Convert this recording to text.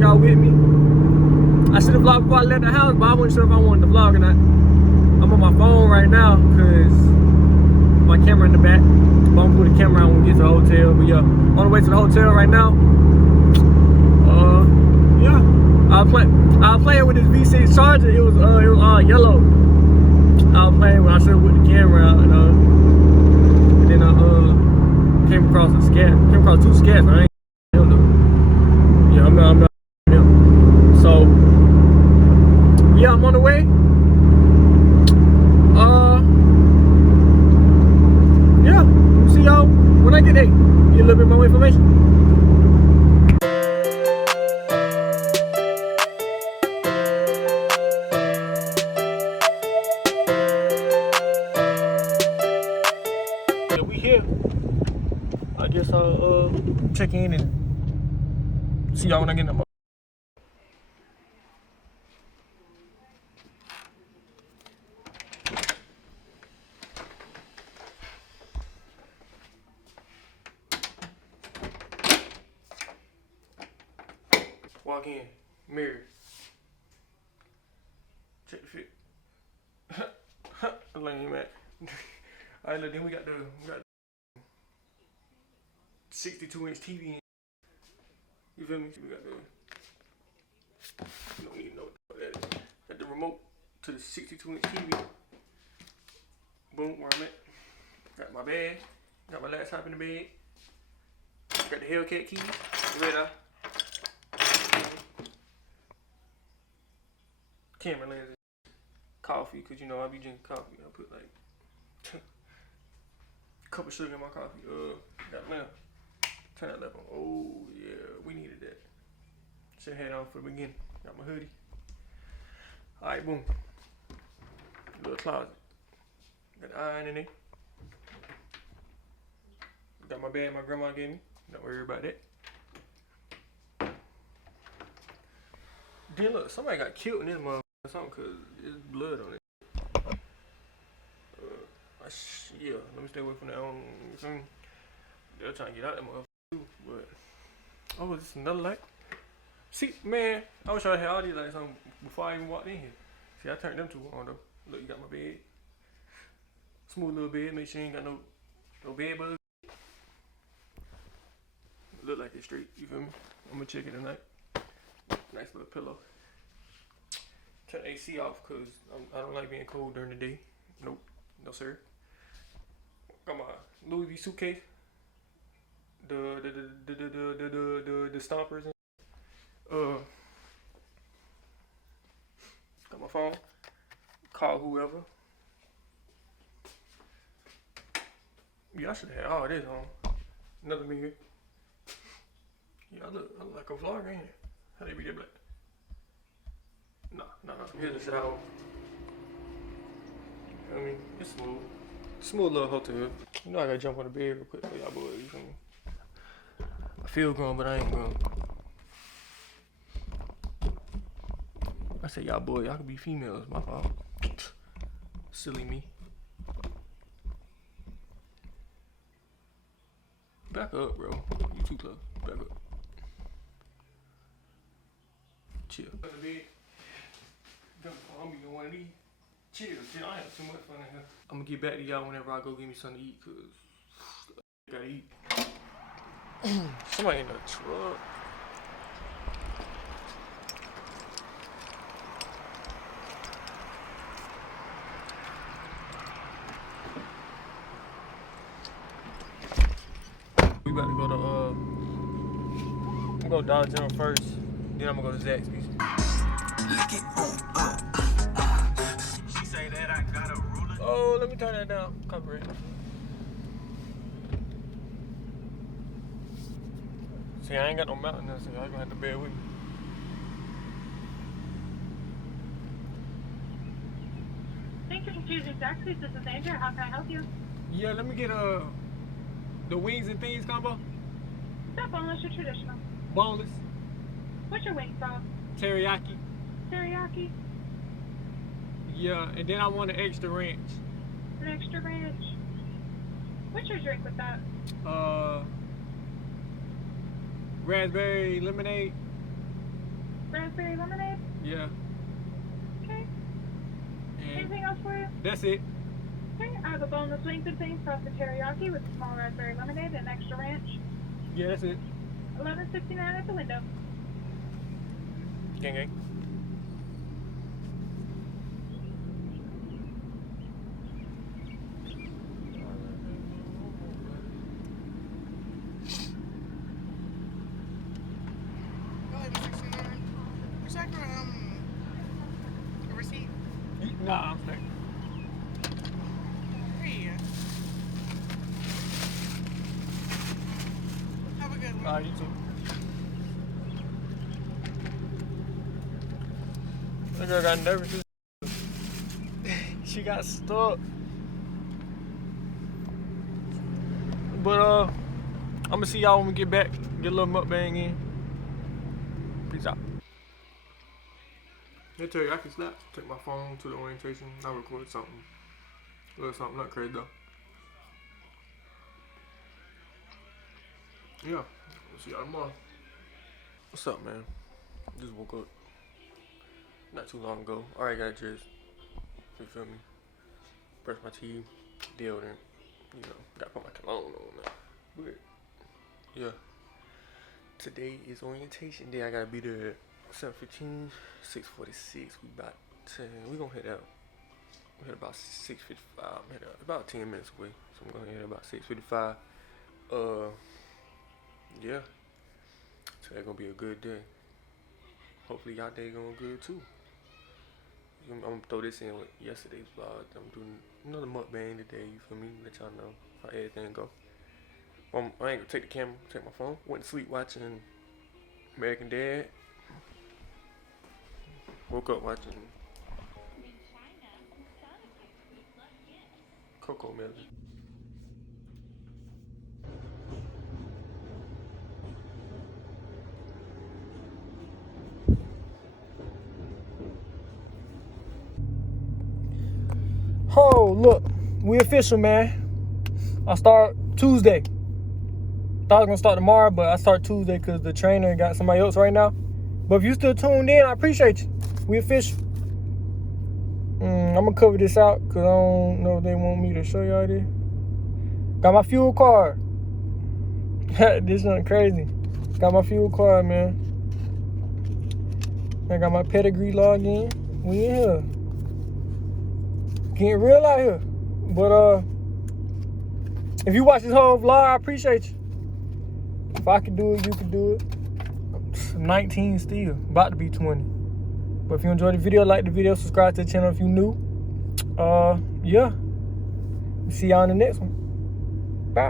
take y'all with me. I should have vlogged before I left the house, but I wasn't sure if I wanted to vlog or not. I'm on my phone right now because my camera in the back. But I'm gonna put the camera out when we get to the hotel. But yeah, on the way to the hotel right now. Yeah, I was playing with this V6 charger. It was yellow. I was playing with. I should have put the camera out, and then I came across a scat. Came across two scats. I ain't them. Yeah, I'm not them. So yeah, I'm on the way. Yeah, we'll see y'all when I get there. Get a little bit more information. I guess I'll check in and see y'all when I get in the walk in, mirror, check the fit. Lame, man. Alright, look, then we got the 62-inch TV in. You feel me? We got the, you don't even know what that is. Got the remote to the 62-inch TV. Boom, where I'm at. Got my bag. Got my laptop in the bed. Got the Hellcat keys. Red eye. Camera lenses. Coffee, cause you know I be drinking coffee. I put like a cup of sugar in my coffee. Got lamp. Turn that lamp on. Oh yeah, we needed that. Should head on for the beginning. Got my hoodie. Alright, boom. Little closet. Got the iron in there. Got my bag my grandma gave me. Don't worry about that. Then look, somebody got killed in this motherfucker or something cause there's blood on it. Yeah, let me stay away from that. They're trying to get out that motherfucker too, but oh, is this another light? See, man, I wish I had all these lights on before I even walked in here. See, I turned them two on though. Look, you got my bed, smooth little bed. Make sure you ain't got no bed bugs. Look like it's straight. You feel me? I'm gonna check it tonight. Nice little pillow. Turn the AC off because I don't like being cold during the day. Nope, no sir. Got my Louis V suitcase. The stompers. Got my phone. Call whoever. Yeah, I should have had all this on. Another mirror. Yeah, I look like a vlogger, ain't it? How they be that black? Nah. Here's the shower. I mean, it's smooth. Smooth little hotel. You know I gotta jump on the bed real quick for y'all boys. You feel me? I feel grown, but I ain't grown. I say y'all boys, y'all can be females. My fault. Silly me. Back up, bro. You too close. Back up. Chill. I'm gonna one of these. Chill. I have too much fun in here. I'm gonna get back to y'all whenever I go get me something to eat, cause I gotta eat. Somebody in the truck. We about to go to I'm gonna go to Dollar General first, then I'm gonna go to Zaxby's. She say that I got a ruler. Oh, let me turn that down. Cover it. See, I ain't got no mountain there, so y'all gonna have to bear with me. Thank you for choosing Zaxby's. This is Andrea. How can I help you? Yeah, let me get the wings and things combo. Is that boneless or traditional? Boneless. What's your wing sauce? Teriyaki. Teriyaki? Yeah, and then I want an extra ranch. An extra ranch? What's your drink with that? Raspberry lemonade. raspberry lemonade. Yeah. Okay. And Anything else for you? that's it. Okay. I have a boneless wing thing, frosted teriyaki with small raspberry lemonade and extra ranch. Yeah, that's it. $11.69 at the window. Gang gang. Where's that receipt? Nah, I'm stuck. Hey. Have a good one. You too. That girl got nervous. She got stuck. But I'm gonna see y'all when we get back. Get a little mukbang in. Peace out. They tell you I can snap. Take my phone to the orientation. I record something. A little something not crazy though. Yeah. We'll see y'all tomorrow. What's up, man? Just woke up not too long ago. Already got dressed. You feel me? Brushed my teeth, deodorant. You know, gotta put my cologne on now. But yeah. Today is orientation day. I gotta be there at 7:15, 6:46. We gonna head out. We head about 6:55. I'm head out about 10 minutes away. So I'm gonna head about 6:55. Yeah. So that's gonna be a good day. Hopefully y'all day going good too. I'm gonna throw this in with yesterday's vlog. I'm doing another mukbang today, you feel me? Let y'all know how everything go. I ain't gonna take the camera, take my phone. Went to sleep watching American Dad. Woke up watching Coco Melon. Oh, look, we official, man. I start Tuesday. Thought I was gonna start tomorrow, but I start Tuesday because the trainer got somebody else right now. But if you still tuned in, I appreciate you. We official. I'm gonna cover this out because I don't know if they want me to show y'all this. Got my fuel card. This is crazy. Got my fuel card, man. I got my pedigree login. We in here. Getting real out here. But if you watch this whole vlog, I appreciate you. If I can do it, you can do it. I'm 19 still, about to be 20. But if you enjoyed the video, like the video, subscribe to the channel if you're new. Yeah. See y'all in the next one.